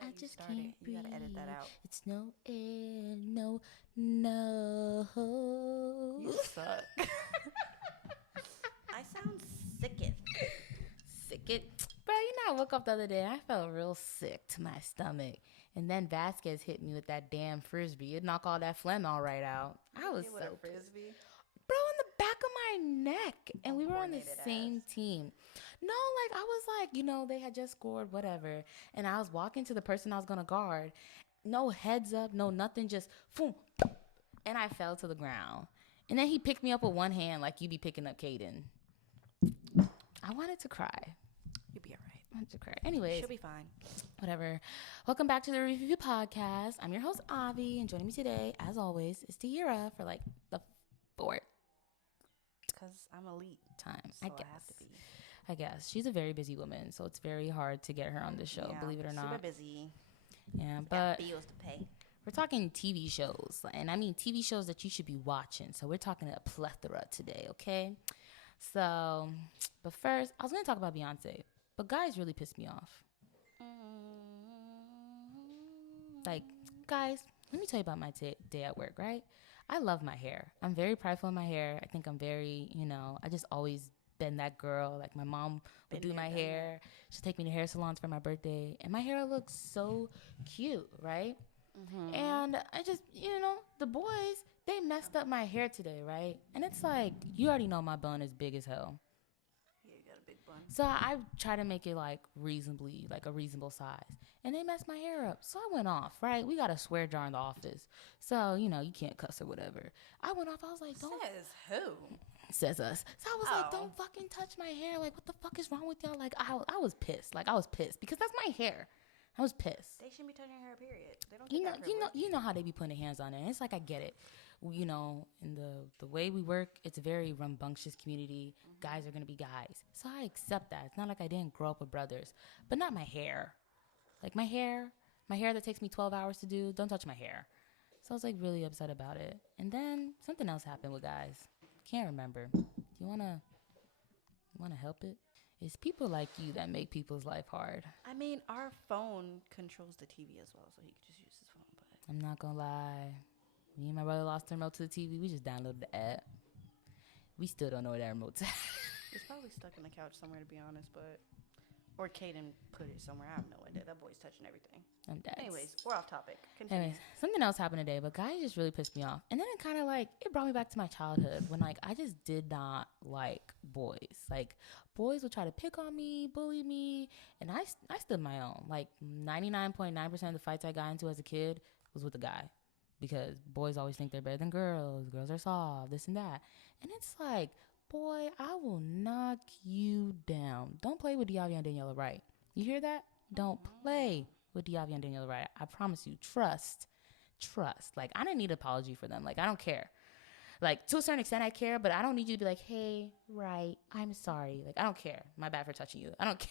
I just can't breathe. You gotta edit that out. It's no air, no. You suck. I sound sickened. Sick it. Bro, I woke up the other day. I felt real sick to my stomach. And then Vasquez hit me with that damn frisbee. It knocked all that phlegm all right out. I was With so a frisbee. bro, in the back of my neck. And we were on the Coordinated same ass. team. No, like I was like, they had just scored, whatever. And I was walking to the person I was gonna guard. No heads up, no nothing, just boom. And I fell to the ground. And then he picked me up with one hand like you be picking up Caden. I wanted to cry. You'll be alright. I wanted to cry. Anyways. She'll be fine. Whatever. Welcome back to the Review Podcast. I'm your host, Avi, and joining me today, as always, is Tahriah for like the fourth Because I'm elite. time. So I guess. have to be. I guess. She's a very busy woman, so it's very hard to get her on the show, Yeah, believe it or not. Super busy. Yeah, Got but bills to pay. we're talking TV shows, and I mean TV shows that you should be watching. So we're talking a plethora today, okay? So, but first, I was going to talk about Beyonce, but guys really pissed me off. Like, guys, let me tell you about my day at work, right? I love my hair. I'm very prideful in my hair. I think I'm very, I just always been that girl. Like, my mom would do my hair. She'd take me to hair salons for my birthday. And my hair looks so cute, right? Mm-hmm. And I just, the boys, they messed up my hair today, right? And it's like, you already know my bun is big as hell. Yeah, you got a big bun. So I try to make it like reasonably, like a reasonable size. And they messed my hair up. So I went off, right? We got a swear jar in the office. So, you can't cuss or whatever. I went off. I was like, don't. Says who? Says us. So I was like, don't fucking touch my hair. Like, what the fuck is wrong with y'all? Like, I was pissed. Like, I was pissed because that's my hair. I was pissed. They shouldn't be touching your hair, period. They don't You know how they be putting their hands on it. And it's like, I get it. In the way we work, it's a very rambunctious community. Mm-hmm. Guys are going to be guys. So I accept that. It's not like I didn't grow up with brothers. But not my hair. Like my hair that takes me 12 hours to do, don't touch my hair. So I was like really upset about it. And then something else happened with guys. Can't remember. Do you want to help it? It's people like you that make people's life hard. I mean, our phone controls the TV as well, so he could just use his phone. But I'm not going to lie. Me and my brother lost the remote to the TV. We just downloaded the app. We still don't know where that remote's at. It's probably stuck in the couch somewhere, to be honest, but... Or Caden put it somewhere. I have no idea. That boy's touching everything. I'm dead. Anyways, we're off topic. Continue. Anyways, something else happened today, but guys just really pissed me off. And then it kind of like, it brought me back to my childhood when like I just did not like boys. Like boys would try to pick on me, bully me, and I stood my own. Like 99.9% of the fights I got into as a kid was with a guy. Because boys always think they're better than girls. Girls are soft, this and that. And it's like, boy, I will knock you down. Don't play with Diaby and Daniela Wright. You hear that? Don't play with Diaby and Daniela Wright. I promise you, trust. Like, I didn't need an apology for them. Like, I don't care. Like, to a certain extent, I care, but I don't need you to be like, hey, right, I'm sorry. Like, I don't care. My bad for touching you. I don't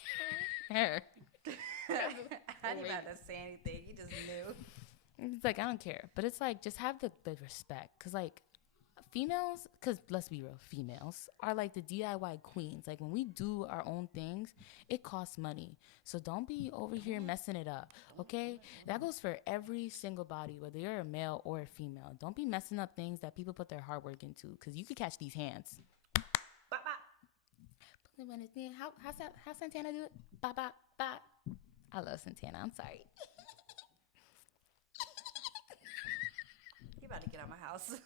care. I didn't have to say anything. You just knew. It's like, I don't care. But it's like, just have the respect. Because, like, females, because let's be real, females are like the DIY queens. Like when we do our own things, it costs money. So don't be over here messing it up, okay? That goes for every single body, whether you're a male or a female. Don't be messing up things that people put their hard work into, because you could catch these hands. Bop, bop. How Santana do it? Bop, bop, bop. I love Santana. I'm sorry. About to get out of my house.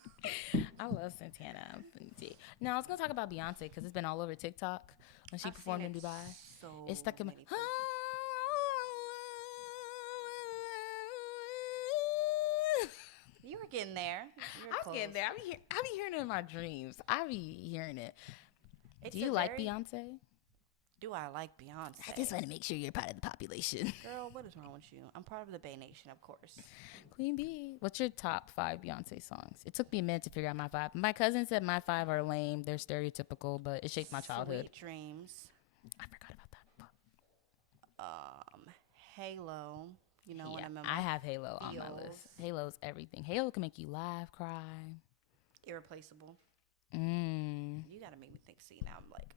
I love Santana. Now I was gonna talk about Beyonce because it's been all over TikTok when she performed in Dubai. So it's stuck in my. You were getting there. I was getting there. I be hearing it in my dreams. I be hearing it. Do you like Beyonce? Do I like Beyonce? I just want to make sure you're part of the population. Girl, what is wrong with you? I'm part of the Bay Nation, of course. Queen Bee. What's your top 5 Beyonce songs? It took me a minute to figure out my 5. My cousin said my 5 are lame. They're stereotypical, but it shaped my childhood. Sweet Dreams. I forgot about that. Halo. You know what I mean? I have Halo on my list. Halo's everything. Halo can make you laugh, cry. Irreplaceable. You gotta make me think. See, now I'm like,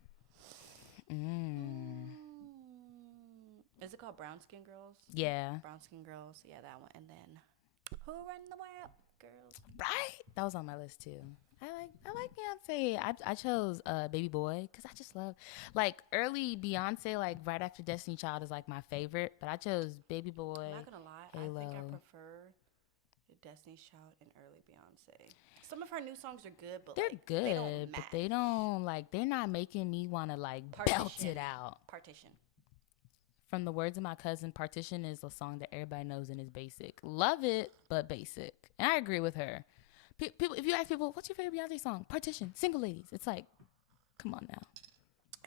Is it called Brown Skin Girls? Yeah. Brown Skin Girls. Yeah, that one. And then Who Run the World? Girls. Right? That was on my list too. I like Beyonce. I chose Baby Boy because I just love like early Beyonce, like right after Destiny Child is like my favorite. But I chose Baby Boy. I'm not gonna lie, Halo. I think I prefer Destiny's Child and early Beyonce. Some of her new songs are good, but They're like, good, they don't match. but they don't like they're not making me want to like belt it out. Partition. From the words of my cousin, Partition is a song that everybody knows and is basic. Love it, but basic. And I agree with her. People, if you ask people, what's your favorite Beyonce song? Partition, Single Ladies. It's like, come on now.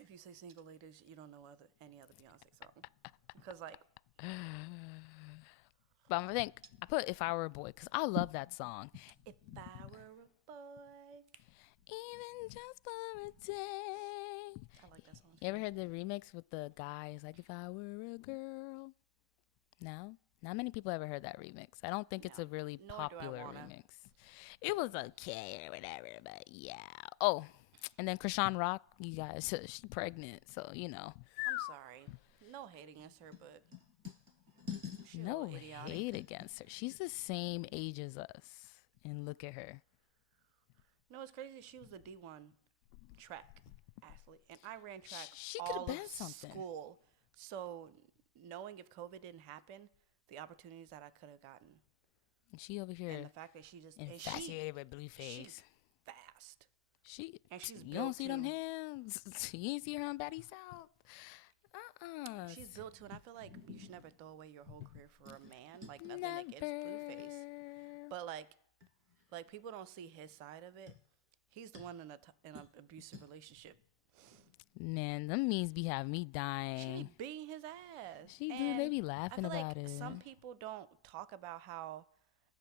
If you say Single Ladies, you don't know any other Beyonce song. Because like, but I think I put If I Were a Boy because I love that song. If I were a boy, even just for a day. I like that song. You ever heard the remix with the guy? It's like, if I were a girl. No? Not many people ever heard that remix. I don't think it's a really popular remix. It was okay or whatever, but yeah. Oh, and then Krishan Rock, you guys, she's pregnant, so you know. I'm sorry. No hate against her, but she's no hate against her. She's the same age as us, and look at her. No, it's crazy. She was the D1 track athlete, and I ran track. She could have been something. School. So knowing if COVID didn't happen, the opportunities that I could have gotten. And she over here, and the fact that she just infatuated with Blueface. She's fast. She's you don't see them hands. You ain't see her on Batty South. She's built to, and I feel like you should never throw away your whole career for a man. Like nothing against Blueface, but like people don't see his side of it. He's the one in an abusive relationship. Man, them memes be having me dying. She beating his ass. She do. They be laughing about it. Some people don't talk about how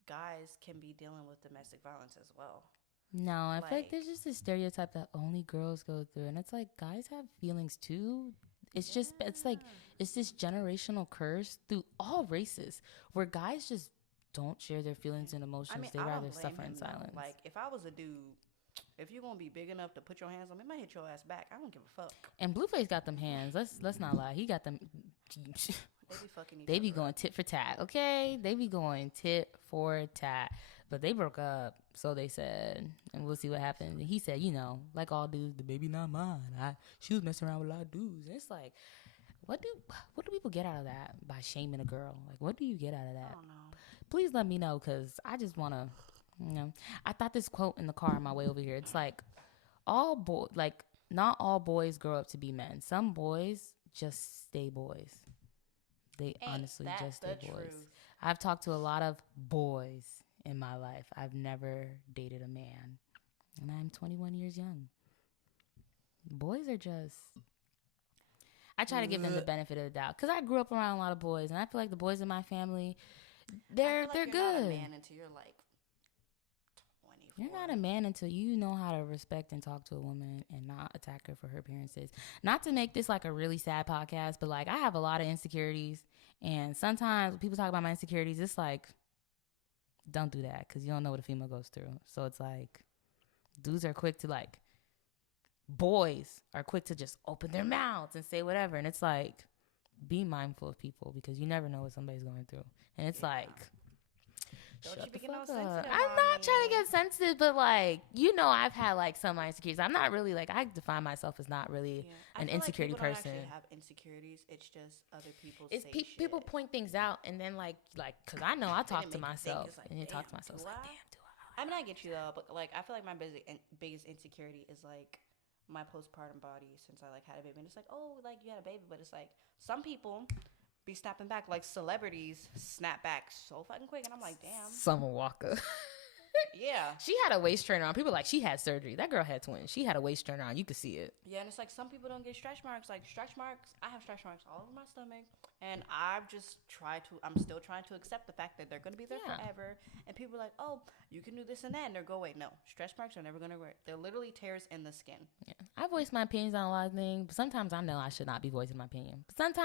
guys can be dealing with domestic violence as well. No, I feel like there's just a stereotype that only girls go through, and it's like guys have feelings too. It's just it's like it's this generational curse through all races where guys just don't share their feelings and emotions. I mean, they rather suffer in silence. Like if I was a dude, if you're gonna be big enough to put your hands on me, I might hit your ass back. I don't give a fuck. And Blueface got them hands. Let's not lie. He got them. They be fucking each They be other going up. tit for tat. Okay, they be going tit for tat. But they broke up, so they said, and we'll see what happens. And he said, you know, like all dudes, the baby not mine. She was messing around with a lot of dudes. And it's like, what do people get out of that by shaming a girl? Like, what do you get out of that? I don't know. Please let me know, because I just want to, you know. I thought this quote in the car on my way over here. It's like, not all boys grow up to be men. Some boys just stay boys. They honestly just stay boys. Truth. I've talked to a lot of boys in my life. I've never dated a man. And I'm 21 years young. Boys are just... I try to give them the benefit of the doubt. Because I grew up around a lot of boys. And I feel like the boys in my family, they're good. You're not a man until you're like 24. You're not a man until you know how to respect and talk to a woman and not attack her for her appearances. Not to make this like a really sad podcast, but like I have a lot of insecurities. And sometimes when people talk about my insecurities, it's like, don't do that because you don't know what a female goes through. So it's like, dudes are quick to like, boys are quick to just open their mouths and say whatever. And it's like, be mindful of people because you never know what somebody's going through. And it's like, don't shut you the be fuck getting all up. sensitive? I'm not trying to get sensitive, but like, you know, I've had like some insecurities. I'm not really like, I define myself as not really an insecurity person. I don't actually have insecurities. It's just other people. It's people point things out, and then like, cause I know I talk to myself, and you talk to myself. It's like, damn, do I? I mean, I get you though, but like, I feel like my biggest insecurity is like my postpartum body since I like had a baby, and it's like, oh, like you had a baby, but it's like some people be snapping back, like celebrities snap back so fucking quick, and I'm like, damn. Summer Walker. Yeah. She had a waist trainer on. People are like, she had surgery. That girl had twins. She had a waist trainer on. You could see it. Yeah, and it's like some people don't get stretch marks. Like stretch marks, I have stretch marks all over my stomach, and I'm still trying to accept the fact that they're going to be there forever. And people are like, oh, you can do this and that, and they're go, wait, no. Stretch marks are never going to work. They're literally tears in the skin. Yeah. I voice my opinions on a lot of things, but sometimes I know I should not be voicing my opinion. But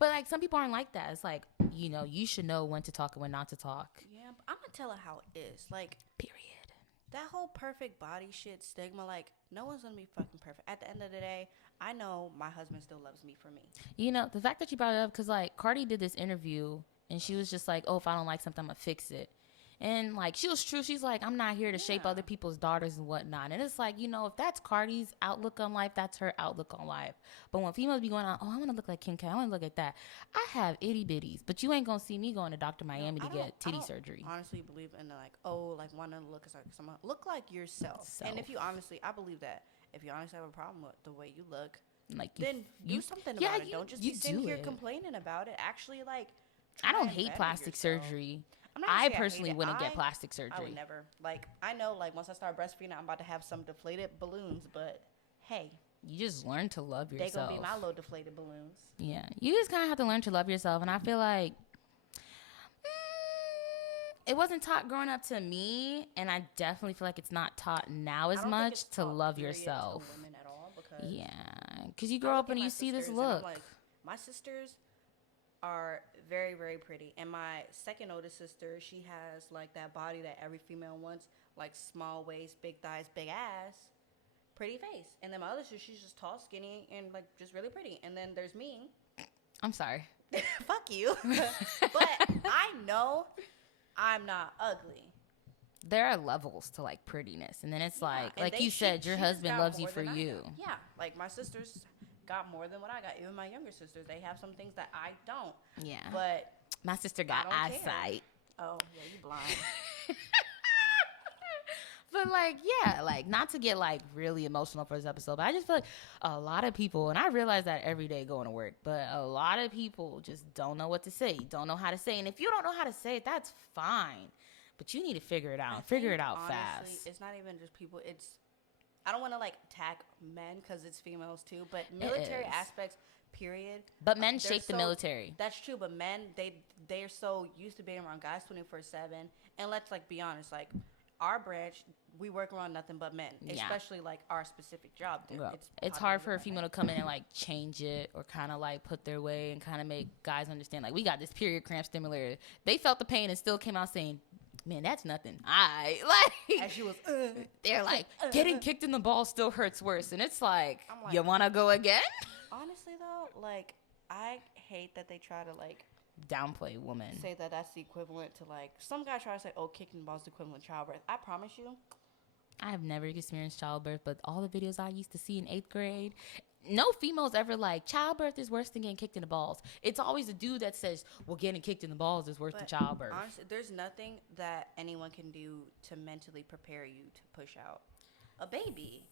like some people aren't like that. It's like, you know, you should know when to talk and when not to talk. Yeah, but I'm going to tell her how it is. Like, period. That whole perfect body shit stigma, like, no one's going to be fucking perfect. At the end of the day, I know my husband still loves me for me. You know, the fact that you brought it up, because like Cardi did this interview and she was just like, oh, if I don't like something, I'm gonna fix it. And like, she was true. She's like, I'm not here to shape other people's daughters and whatnot. And it's like, you know, if that's Cardi's outlook on life, that's her outlook on life. But when females be going on, oh, I want to look like Kim K, I want to look at that. I have itty bitties, but you ain't gonna see me going to Dr. Miami to get titty surgery. Honestly, believe in like, oh, like want to look like yourself. And if you honestly, I believe that if you honestly have a problem with the way you look, like then do something about it. Don't just be sitting here complaining about it. Actually, like, I don't hate plastic surgery. I personally wouldn't get plastic surgery. I would never. Like, I know, like, once I start breastfeeding, I'm about to have some deflated balloons, but hey. You just learn to love yourself. They're going to be my little deflated balloons. Yeah. You just kind of have to learn to love yourself, and I feel like it wasn't taught growing up to me, and I definitely feel like it's not taught now as much to love yourself. To women at all because because you grow up and you see this look. Like, my sisters are very, very pretty. And my second oldest sister, she has like that body that every female wants, like small waist, big thighs, big ass, pretty face. And then my other sister, she's just tall, skinny, and like just really pretty. And then there's me. I'm sorry. Fuck you. But I know I'm not ugly. There are levels to like prettiness. And then it's like you said, your husband loves you for you. Yeah. Like my sisters got more than what I got. Even my younger sisters, they have some things that I don't. Yeah. But my sister got eyesight. Oh, yeah, you blind. But like, yeah, like not to get like really emotional for this episode, but I just feel like a lot of people, and I realize that every day going to work, but a lot of people just don't know what to say, don't know how to say. And if you don't know how to say it, that's fine. But you need to figure it out. Figure it out fast. It's not even just people. I don't want to like attack men because it's females too, but military aspects, period. But men shape the military. That's true, but men, they're so used to being around guys 24/7. And let's like be honest, like our branch, we work around nothing but men, especially like our specific job. It's hard for a female to come in and like change it or kind of like put their way and kind of make guys understand. Like we got this period cramp stimulator. They felt the pain and still came out saying, man, that's nothing. Like, as she was, they're like, getting kicked in the ball still hurts worse. And it's like you want to go again? Honestly, though, like, I hate that they try to, like, downplay women. Say that that's the equivalent to, like, some guy try to say, oh, kicking the ball is the equivalent to childbirth. I promise you. I have never experienced childbirth, but all the videos I used to see in 8th grade, no female's ever like, childbirth is worse than getting kicked in the balls. It's always a dude that says, well, getting kicked in the balls is worse than childbirth. Honestly, there's nothing that anyone can do to mentally prepare you to push out a baby.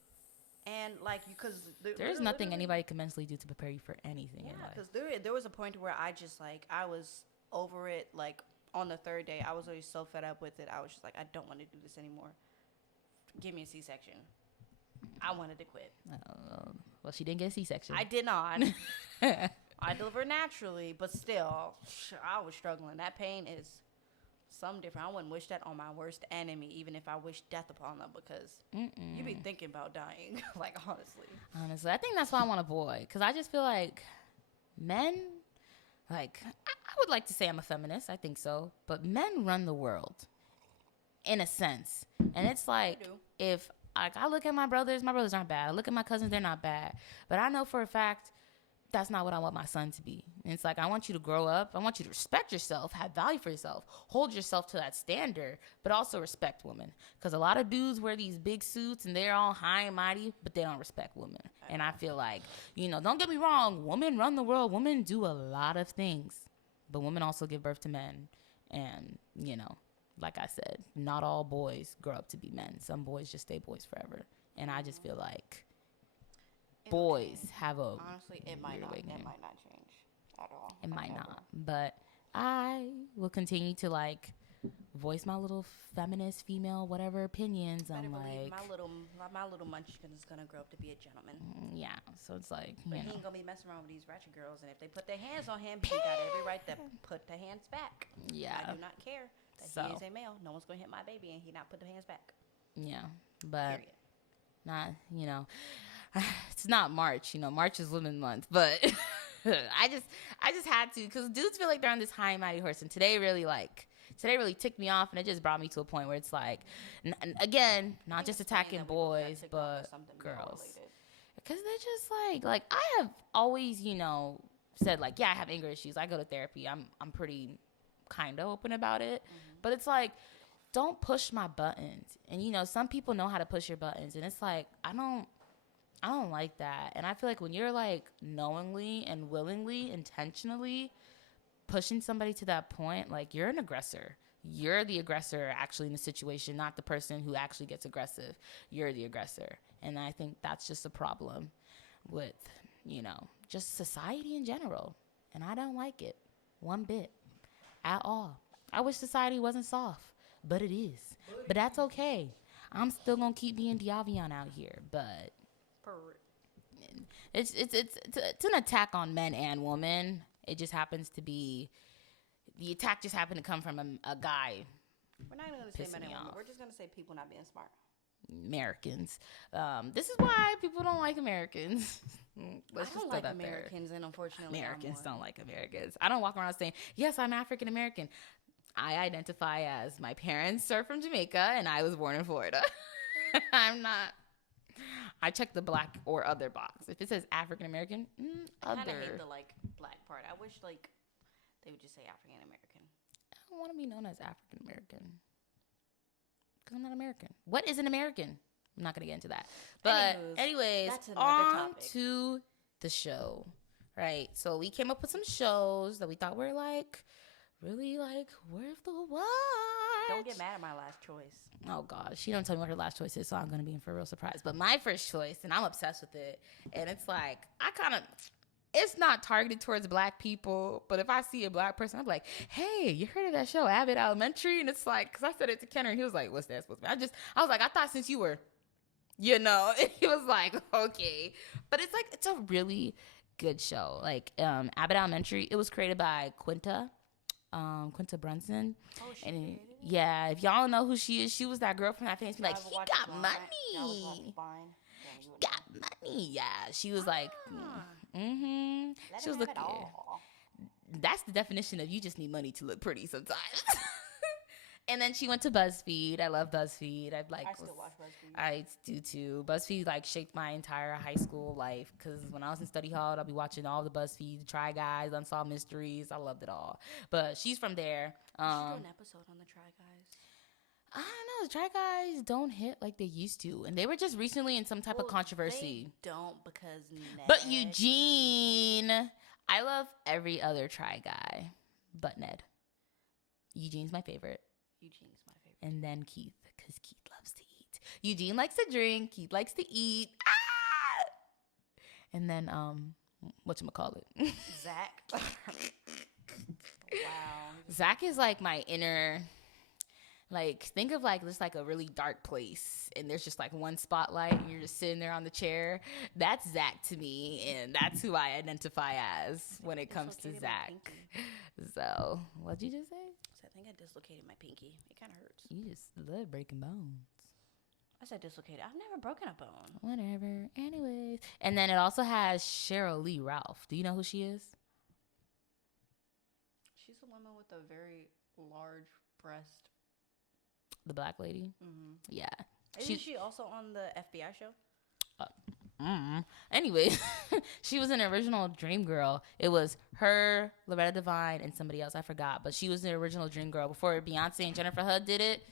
And like, because there's nothing anybody can mentally do to prepare you for anything. Yeah, because there was a point where I just like, I was over it. Like on the 3rd day, I was always so fed up with it. I was just like, I don't want to do this anymore. Give me a C-section. I wanted to quit. Well, she didn't get a C-section. I did not. I delivered naturally, but still, I was struggling. That pain is something different. I wouldn't wish that on my worst enemy, even if I wish death upon them, because you be thinking about dying. Like, honestly. I think that's why I want a boy, because I just feel like men, like, I would like to say I'm a feminist. I think so. But men run the world, in a sense. And it's like, if I look at my brothers aren't bad. I look at my cousins, they're not bad. But I know for a fact that's not what I want my son to be. And it's like, I want you to grow up. I want you to respect yourself, have value for yourself, hold yourself to that standard, but also respect women. Because a lot of dudes wear these big suits and they're all high and mighty, but they don't respect women. And I feel like, don't get me wrong, women run the world. Women do a lot of things, but women also give birth to men. And, like I said, not all boys grow up to be men. Some boys just stay boys forever. And I just feel like boys have a honestly, it might not change at all. It might not. But I will continue to like voice my little feminist, female, whatever opinions. I'm like, my little munchkin is gonna grow up to be a gentleman. Yeah, so it's like, but he ain't gonna be messing around with these ratchet girls, and if they put their hands on him, he got every right to put their hands back. Yeah, I do not care that he is a male. No one's gonna hit my baby, and he not put the hands back. Yeah, but not, it's not March. March is Women's Month, but I just had to, because dudes feel like they're on this high and mighty horse, and today really ticked me off, and it just brought me to a point where it's like, again, not just attacking boys, but girls. Because they're just like I have always, said like, yeah, I have anger issues. I go to therapy. I'm pretty kind of open about it. But it's like, don't push my buttons. And some people know how to push your buttons, and it's like I don't like that. And I feel like when you're like knowingly and willingly, intentionally pushing somebody to that point, like you're an aggressor. You're the aggressor actually in the situation, not the person who actually gets aggressive. You're the aggressor. And I think that's just a problem with, just society in general. And I don't like it one bit at all. I wish society wasn't soft, but it is. But that's okay. I'm still going to keep being Diavion out here, but it's an attack on men and women. It just happens to be, the attack just happened to come from a guy. We're not even going to say men and women. We're just going to say people not being smart. Americans. This is why people don't like Americans. I don't like Americans, and unfortunately, Americans don't like Americans. I don't walk around saying, yes, I'm African American. I identify as my parents are from Jamaica, and I was born in Florida. I'm not. I check the black or other box. If it says African American, other. I kind of hate the black part. I wish they would just say African American. I don't want to be known as African American because I'm not American. What is an American? I'm not gonna get into that. But anyways, on to the show. Right. So we came up with some shows that we thought were really worth the watch. Don't get mad at my last choice. Oh God, she don't tell me what her last choice is, so I'm gonna be in for a real surprise. But my first choice, and I'm obsessed with it, and it's like it's not targeted towards black people, but if I see a black person, I'm like, hey, you heard of that show, Abbott Elementary? And it's like, because I said it to Kenner, and he was like, what's that supposed to be? I was like, I thought since you were, and he was like, okay. But it's a really good show. Like, Abbott Elementary, it was created by Quinta Brunson. Oh, she created it? Yeah, if y'all don't know who she is, she was that girl from that famous, like, she got money. Got money. Yeah, she was like, she was looking. That's the definition of you just need money to look pretty sometimes. And then she went to BuzzFeed. I love BuzzFeed. I still watch BuzzFeed. I do too. BuzzFeed shaped my entire high school life because when I was in study hall, I'd be watching all the BuzzFeed, the Try Guys, Unsolved Mysteries. I loved it all. But she's from there. We should do an episode on the Try Guys. I don't know. The Try Guys don't hit like they used to, and they were just recently in some type of controversy. They don't because Ned. But Eugene, I love every other Try Guy, but Ned. Eugene's my favorite. And then Keith, because Keith loves to eat. Eugene likes to drink. Keith likes to eat. Ah! And then, whatchamacallit? Zach. Wow. Zach is like my inner, think of just a really dark place. And there's just one spotlight. And you're just sitting there on the chair. That's Zach to me. And that's who I identify as when it comes to Zach. So, what'd you just say? I think I dislocated my pinky. It kind of hurts. You just love breaking bones. I said dislocated. I've never broken a bone. Whatever. Anyways. And then it also has Cheryl Lee Ralph. Do you know who she is? She's a woman with a very large breast. The black lady? Mm-hmm. Yeah. Isn't she also on the FBI show? Anyway, she was an original Dream Girl. It was her, Loretta Devine, and somebody else. I forgot. But she was the original Dream Girl. Before Beyonce and Jennifer Hud did it,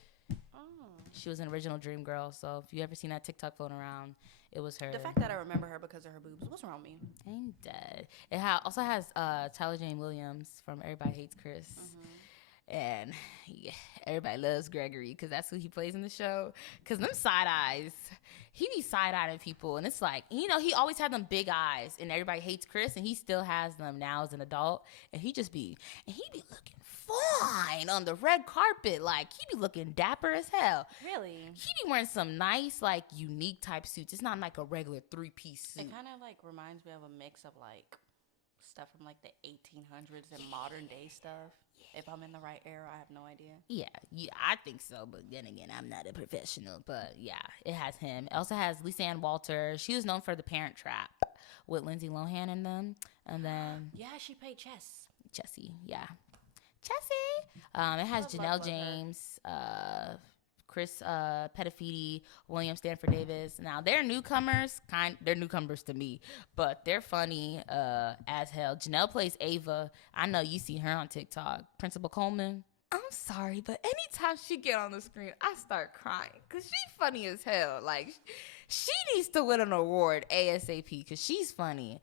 she was an original Dream Girl. So if you ever seen that TikTok floating around, it was her. The fact that I remember her because of her boobs, what's wrong with me? I'm dead. It also has Tyler Jane Williams from Everybody Hates Chris. And everybody loves Gregory because that's who he plays in the show. Because them side eyes, he be side-eyeing people. And it's like, he always had them big eyes. And Everybody Hates Chris. And he still has them now as an adult. And he be looking fine on the red carpet. He be looking dapper as hell. Really? He be wearing some nice, unique type suits. It's not a regular 3-piece suit. It kind of reminds me of a mix of stuff from the 1800s and modern day stuff. If I'm in the right era, I have no idea. Yeah, I think so. But then again, I'm not a professional. But yeah, it has him. It also has Lisa Ann Walter. She was known for The Parent Trap with Lindsay Lohan in them. And then she played Chessie, yeah. Chessie. It has Janelle James, Chris Pettifiti, William Stanford Davis. Now they're newcomers, they're newcomers to me, but they're funny as hell. Janelle plays Ava. I know you see her on TikTok. Principal Coleman. I'm sorry, but anytime she get on the screen, I start crying because she's funny as hell. Like, she needs to win an award ASAP because she's funny.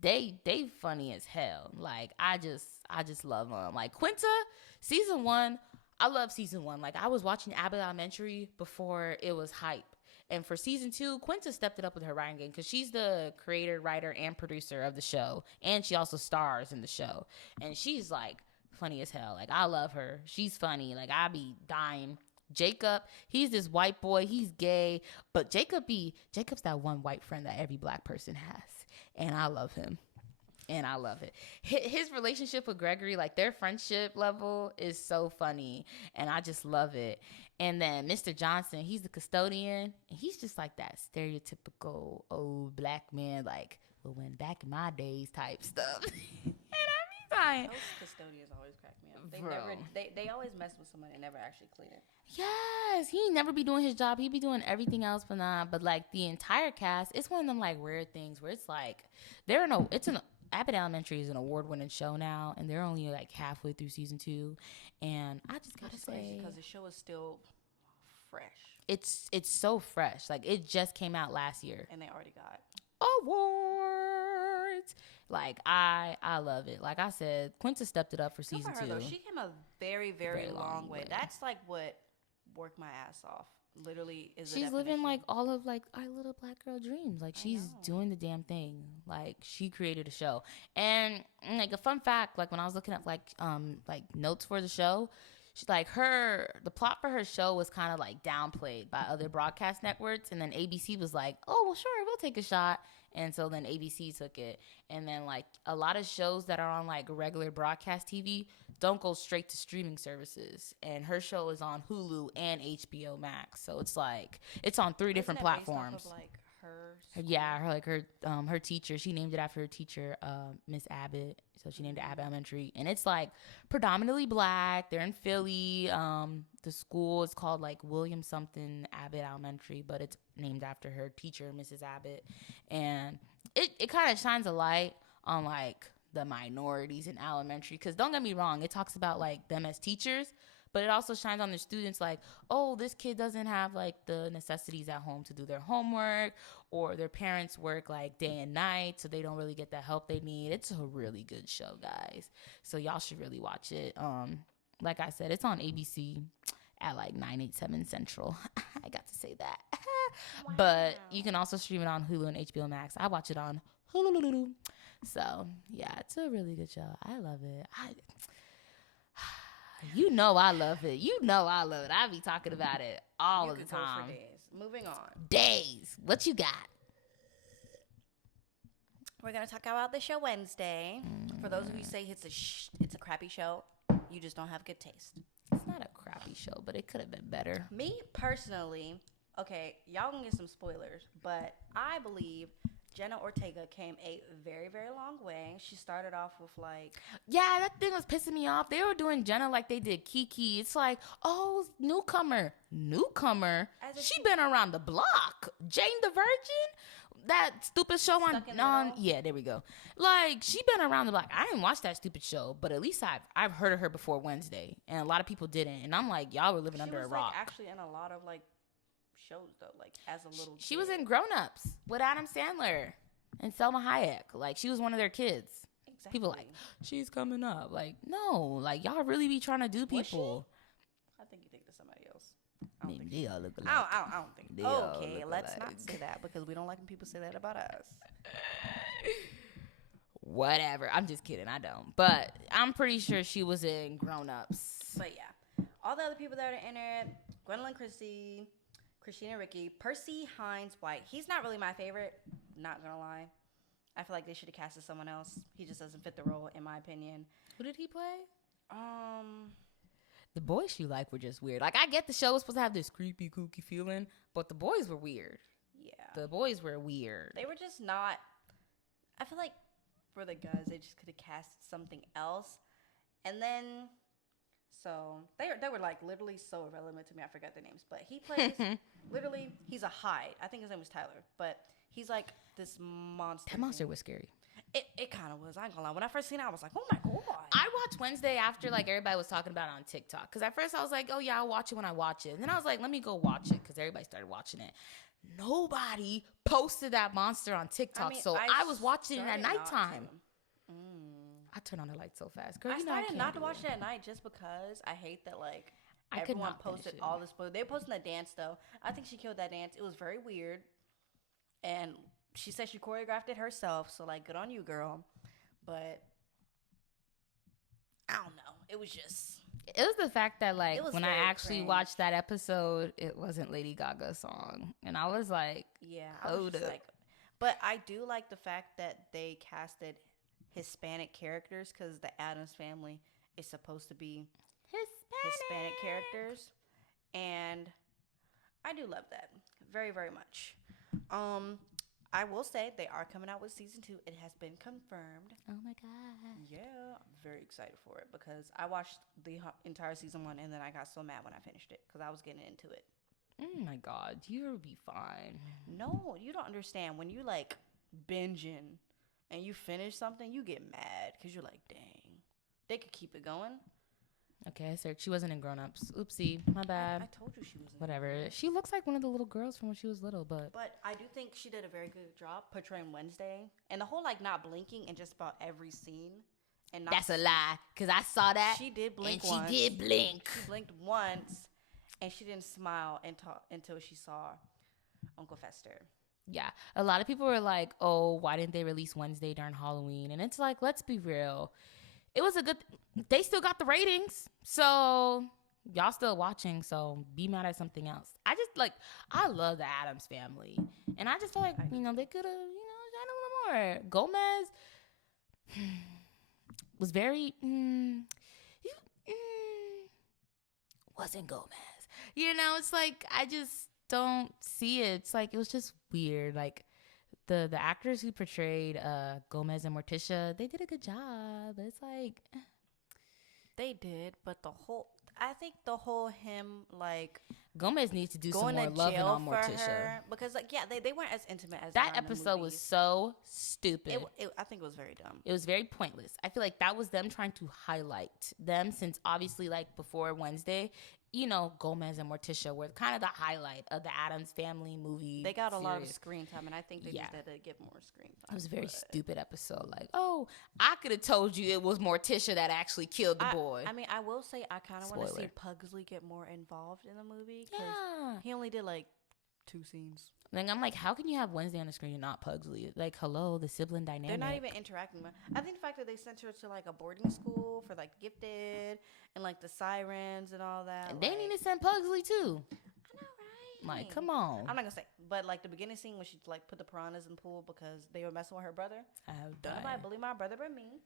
They funny as hell. Like, I just love them. Like, Quinta, season 1, I love season 1. Like, I was watching Abbott Elementary before it was hype. And for season 2, Quinta stepped it up with her writing game because she's the creator, writer, and producer of the show. And she also stars in the show. And she's, like, funny as hell. Like, I love her. She's funny. Like, I be dying. Jacob, he's this white boy. He's gay. But Jacob's that one white friend that every black person has. And I love him. And I love it. His relationship with Gregory, like, their friendship level is so funny. And I just love it. And then Mr. Johnson, he's the custodian. And he's just like that stereotypical old black man, like, well, when back in my days type stuff. And I mean, those custodians always crack me up. They always mess with someone and never actually clean it. Yes, he never be doing his job. He be doing everything else but not. But like the entire cast, it's one of them like rare things where it's like Abbott Elementary is an award-winning show now, and they're only like halfway through season 2. And I just gotta say, because the show is still fresh. It's so fresh. Like, it just came out last year, and they already got awards. Like, I love it. Like I said, Quinta stepped it up for season 2. Though. She came a very, very long way. That's like what worked my ass off. Literally, she's living like all of like our little black girl dreams. Like, she's doing the damn thing. Like, she created a show. And like a fun fact, like when I was looking up like notes for the show, she, like, the plot for her show was kind of like downplayed by other broadcast networks, and then ABC was like, oh well, sure, we'll take a shot. And so then ABC took it. And then, like, a lot of shows that are on, like, regular broadcast TV don't go straight to streaming services. And her show is on Hulu and HBO Max. So it's, like, it's on 3 different platforms. Based off of, like, her school? Yeah, her teacher. She named it after her teacher, Miss Abbott. So she named it Abbott Elementary. And it's, like, predominantly black. They're in Philly. The school is called, like, William something Abbott Elementary, but it's named after her teacher, Mrs. Abbott. And it kind of shines a light on, like, the minorities in elementary. Because don't get me wrong, it talks about, like, them as teachers, but it also shines on the students, like, oh, this kid doesn't have, like, the necessities at home to do their homework, or their parents work, like, day and night, so they don't really get the help they need. It's a really good show, guys. So y'all should really watch it. Like I said, it's on ABC at, like, 9/8/7 Central. I got to say that. Wow. But you can also stream it on Hulu and HBO Max. I watch it on Hulu. So, yeah, it's a really good show. I love it. You know I love it. I be talking about it all of the time. Go for days. Moving on. Days. What you got? We're going to talk about the show Wednesday. For those of you who say it's a crappy show, you just don't have good taste. It's not a crappy show, but it could have been better. Me, personally, okay, y'all can get some spoilers, but I believe Jenna Ortega came a very, very long way. She started off with, like... Yeah, that thing was pissing me off. They were doing Jenna like they did Kiki. It's like, oh, newcomer. She been around the block. Jane the Virgin? That stupid show on yeah, there we go. Like, she been around the block. I didn't watch that stupid show, but at least I've heard of her before Wednesday, and a lot of people didn't. And I'm like, y'all were living under a rock. She was, like, actually in a lot of, like, shows though, like, as a little she was in Grown Ups with Adam Sandler and Selma Hayek. Like, she was one of their kids. Exactly. People like, she's coming up. Like, no, like, y'all really be trying to do people. I think you think to somebody else. They all look alike. I don't think. Okay, let's not say that because we don't like when people say that about us. Whatever. I'm just kidding. I don't. But I'm pretty sure she was in Grown Ups. But yeah, all the other people that are in it: Gwendolyn Christie, Christina Ricci, Percy Hines White. He's not really my favorite. Not gonna lie. I feel like they should have casted someone else. He just doesn't fit the role, in my opinion. Who did he play? The boys you like were just weird. Like, I get the show was supposed to have this creepy, kooky feeling, but the boys were weird. Yeah. The boys were weird. They were just not... I feel like for the guys, they just could have cast something else. And then So they were like literally so irrelevant to me. I forgot their names, but he plays literally. He's a Hyde. I think his name was Tyler, but he's like this monster. That monster was scary. It kind of was. I ain't gonna lie. When I first seen it, I was like, oh my god. I watched Wednesday after like everybody was talking about it on TikTok. Because at first I was like, oh yeah, I'll watch it when I watch it. And then I was like, let me go watch it because everybody started watching it. Nobody posted that monster on TikTok, so I was watching it at nighttime. I turn on the light so fast. Girl, I started not to watch it at night just because I hate that like everyone posted all this. They're posting the dance though. I think she killed that dance. It was very weird, and she said she choreographed it herself. So like, good on you, girl. But I don't know. It was just. It was the fact that like when I actually cringe. watched that episode, it wasn't Lady Gaga's song, and I was like, yeah, I was just like, but I do like the fact that they casted Hispanic characters because the Addams Family is supposed to be Hispanic characters, and I do love that very, very much. I will say they are coming out with season 2. It has been confirmed. oh my god, Yeah, I'm very excited for it because I watched the entire season 1 and then I got so mad when I finished it because I was getting into it. oh my god, you'll be fine. No, you don't understand. When you like binging and you finish something, you get mad because you're like, dang, they could keep it going. Okay, I searched. She wasn't in Grown Ups. Oopsie, my bad. I told you she wasn't. Whatever. She looks like one of the little girls from when she was little, but I do think she did a very good job portraying Wednesday and the whole like not blinking in just about every scene. And not that's a lie because I saw that. She did blink and once. she did blink. She blinked once, and she didn't smile until she saw Uncle Fester. Yeah, a lot of people were like, "Oh, why didn't they release Wednesday during Halloween?" And it's like, let's be real. It was a good. They still got the ratings, so y'all still watching. So be mad at something else. I just like. I love the Addams Family, and I just feel like they could have done a little more. Gomez was very wasn't Gomez. It's like I just don't see it. It's like it was just weird. Like the actors who portrayed Gomez and Morticia, they did a good job. But it's like they did, but I think the whole him like Gomez needs to do some more loving on Morticia because like they weren't as intimate as that episode was so stupid. I think it was very dumb. It was very pointless. I feel like that was them trying to highlight them since obviously like before Wednesday, Gomez and Morticia were kind of the highlight of the Addams Family movie. They got a series. lot of screen time, and I think they just had to get more screen time. It was a very stupid episode. Like, oh, I could have told you it was Morticia that actually killed the boy. I mean, I will say I kind of want to see Pugsley get more involved in the movie because he only did like 2 scenes. Like, I'm like, how can you have Wednesday on the screen and not Pugsley? Like, hello, the sibling dynamic. They're not even interacting. I think the fact that they sent her to like a boarding school for like gifted and like the sirens and all that. And they need to send Pugsley too. I know, right? Like, come on. I'm not gonna say, but like the beginning scene when she like put the piranhas in the pool because they were messing with her brother. I was dying. Don't nobody believe my brother but me.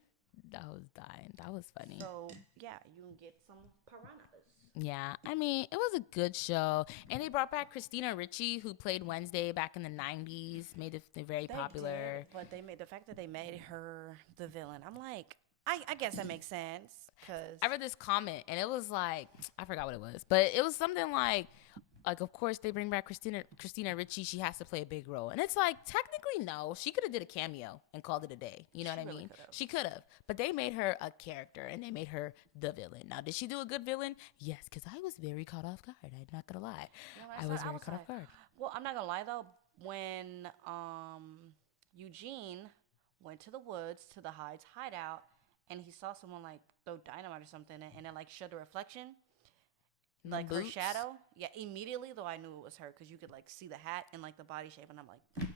That was dying. That was funny. So yeah, you can get some piranhas. Yeah, I mean, it was a good show. And they brought back Christina Ricci, who played Wednesday back in the 90s, made it very popular. But they made the fact that they made her the villain. I'm like, I guess that makes sense. Cause I read this comment, and it was like, I forgot what it was, but it was something like, of course, they bring back Christina Ricci. She has to play a big role. And it's like, technically, no. She could have did a cameo and called it a day. You know what I mean? She could have. But they made her a character, and they made her the villain. Now, did she do a good villain? Yes, because I was very caught off guard. I'm not going to lie. I was very caught off guard. Well, I'm not going to lie, though. When Eugene went to the woods to the Hyde's hideout, and he saw someone, like, throw dynamite or something, and it, like, showed the reflection. Like her shadow, yeah. Immediately, though, I knew it was her because you could like see the hat and like the body shape, and I'm like,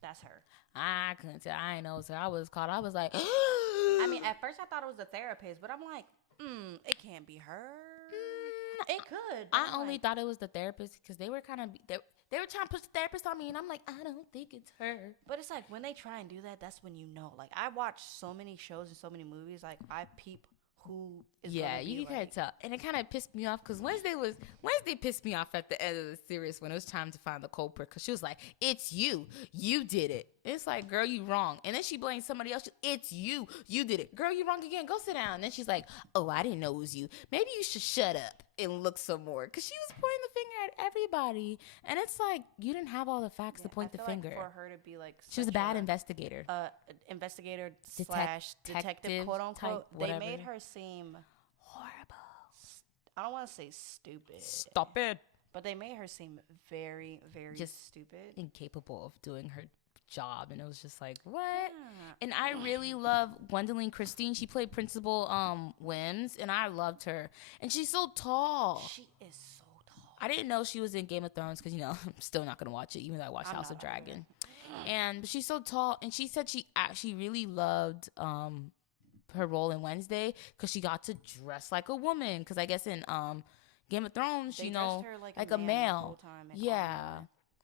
that's her. I couldn't tell. I ain't know it was her. I was caught. I was like, I mean, at first I thought it was the therapist, but I'm like, it can't be her. It could. I only thought it was the therapist because they were kind of they were trying to push the therapist on me, and I'm like, I don't think it's her. But it's like when they try and do that, that's when you know. Like I watch so many shows and so many movies, like I peep who is Yeah, gonna be, you can kind like, of tell. And it kind of pissed me off because Wednesday pissed me off at the end of the series when it was time to find the culprit because she was like, it's you. You did it. It's like, girl, you wrong. And then she blames somebody else. It's you. You did it. Girl, you wrong again. Go sit down. And then she's like, oh, I didn't know it was you. Maybe you should shut up and look some more. Because she was pointing the finger at everybody. And it's like, you didn't have all the facts to point the finger. Like for her to be like, she was a bad investigator. Investigator slash detective, quote unquote. They made her seem horrible. I don't want to say stupid. Stop it. But they made her seem very, very just stupid. Incapable of doing her job. And it was just like, what? Yeah. And I really love Gwendolyn Christine. She played Principal Wims, and I loved her. And she's so tall. She is so tall. I didn't know she was in Game of Thrones because, you know, I'm still not going to watch it, even though I watched House of Dragon. But she's so tall. And she said she actually really loved her role in Wednesday because she got to dress like a woman. Because I guess in Game of Thrones, they you know, her like a male. Yeah.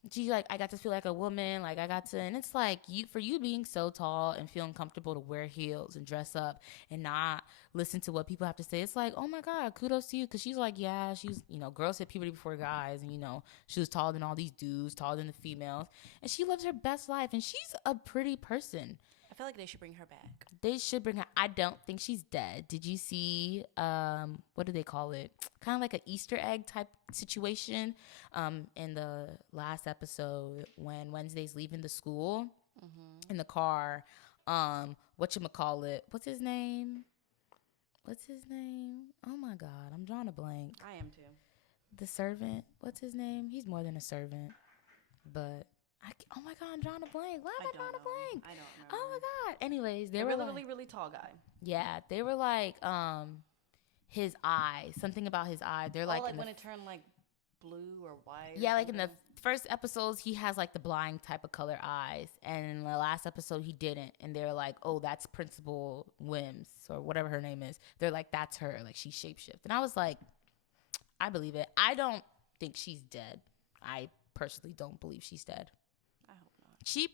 She's like, I got to feel like a woman. Like, I got to, and it's like, for you being so tall and feeling comfortable to wear heels and dress up and not listen to what people have to say, it's like, oh my God, kudos to you. Because she's like, yeah, she's, you know, girls hit puberty before guys. And, you know, she was taller than all these dudes, taller than the females. And she lives her best life. And she's a pretty person. I feel like they should bring her back. They should bring her. I don't think she's dead. Did you see, what do they call it? Kind of like an Easter egg type situation in the last episode when Wednesday's leaving the school in the car. Whatchamacallit? What's his name? Oh my God, I'm drawing a blank. I am too. The servant. What's his name? He's more than a servant. But... oh my God, I'm drawing a blank. Why am I drawing a blank? I don't know. Oh my God. Anyways, they were really, like, really tall guy. Yeah, they were like, his eye. Something about his eye. They're like, when it turned like blue or white. Yeah, like in the first episodes, he has like the blind type of color eyes, and in the last episode, he didn't. And they're like, oh, that's Principal Wims or whatever her name is. They're like, that's her. Like she shapeshift. And I was like, I believe it. I don't think she's dead. I personally don't believe she's dead. She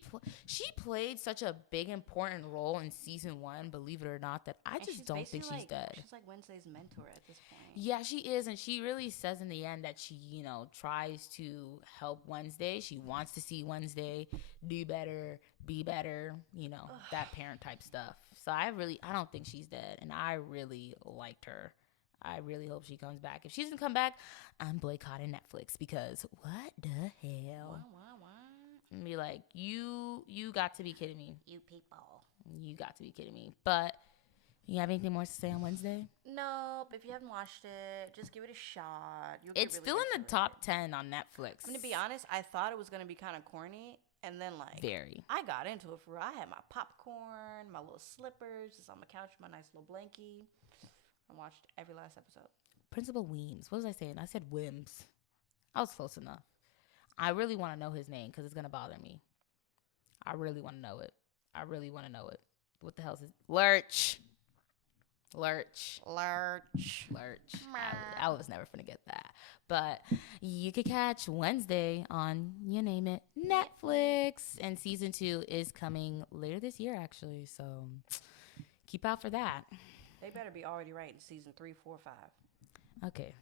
played such a big, important role in season 1, believe it or not, that I just don't think she's dead. She's like Wednesday's mentor at this point. Yeah, she is. And she really says in the end that she, you know, tries to help Wednesday. She wants to see Wednesday do better, be better, you know, that parent type stuff. So I don't think she's dead. And I really liked her. I really hope she comes back. If she doesn't come back, I'm boycotting Netflix because what the hell? Why? And be like, you got to be kidding me. You people. You got to be kidding me. But you have anything more to say on Wednesday? No, but if you haven't watched it, just give it a shot. It's really still in the top 10 on Netflix. I'm going to be honest, I thought it was going to be kind of corny. And then, like, very. I got into it for real. I had my popcorn, my little slippers, just on my couch, my nice little blankie. I watched every last episode. Principal Weems. What was I saying? I said Wims. I was close enough. I really want to know his name because it's going to bother me. I really want to know it. What the hell is it? Lurch. I was never going to get that. But you could catch Wednesday on, you name it, Netflix. And season 2 is coming later this year, actually. So keep out for that. They better be already writing season 3, 4, 5. Okay.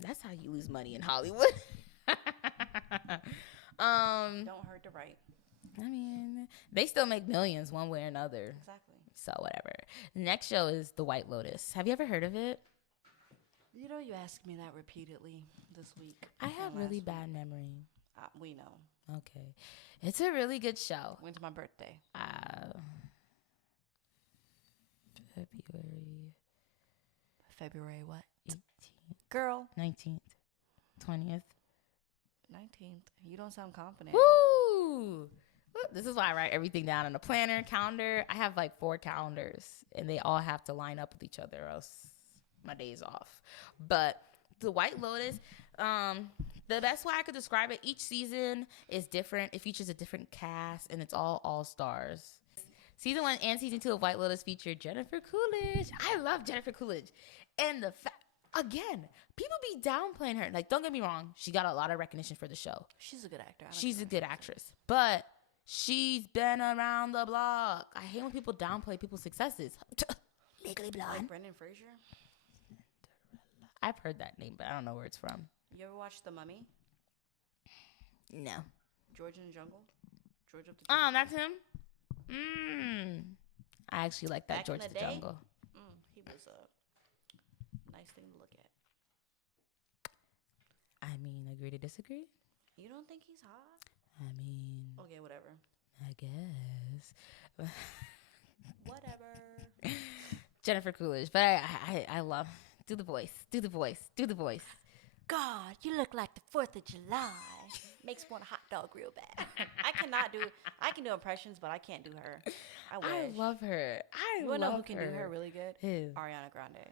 That's how you lose money in Hollywood. Don't hurt to write. I mean, they still make millions one way or another. Exactly. So whatever. The next show is The White Lotus. Have you ever heard of it? You know, you asked me that repeatedly this week. I have really bad memory. We know. Okay. It's a really good show. When's my birthday? February what? 18th. Girl. 19th. 20th. 19th. You don't sound confident. Woo! This is why I write everything down in a planner, calendar. I have like 4 calendars, and they all have to line up with each other, or else my day's off. But The White Lotus, the best way I could describe it, each season is different. It features a different cast, and it's all stars. Season 1 and season 2 of White Lotus featured Jennifer Coolidge. I love Jennifer Coolidge. And again, people be downplaying her. Like, don't get me wrong. She got a lot of recognition for the show. She's a good actor. She's a good actress. But she's been around the block. I hate when people downplay people's successes. Legally Blonde. Like Brendan Fraser. I've heard that name, but I don't know where it's from. You ever watch The Mummy? No. George in the Jungle. George of the Jungle. Oh, that's him. I actually like that. Back George of the Jungle. He was a nice thing to look at. I mean, agree to disagree. You don't think he's hot? I mean, okay, whatever. I guess. Whatever. Jennifer Coolidge, but I love. Do the voice. Do the voice. Do the voice. God, you look like the 4th of July. Makes one hot dog real bad. I can do impressions, but I can't do her. I wish. I love her. You wanna know who can do her really good? Who? Ariana Grande.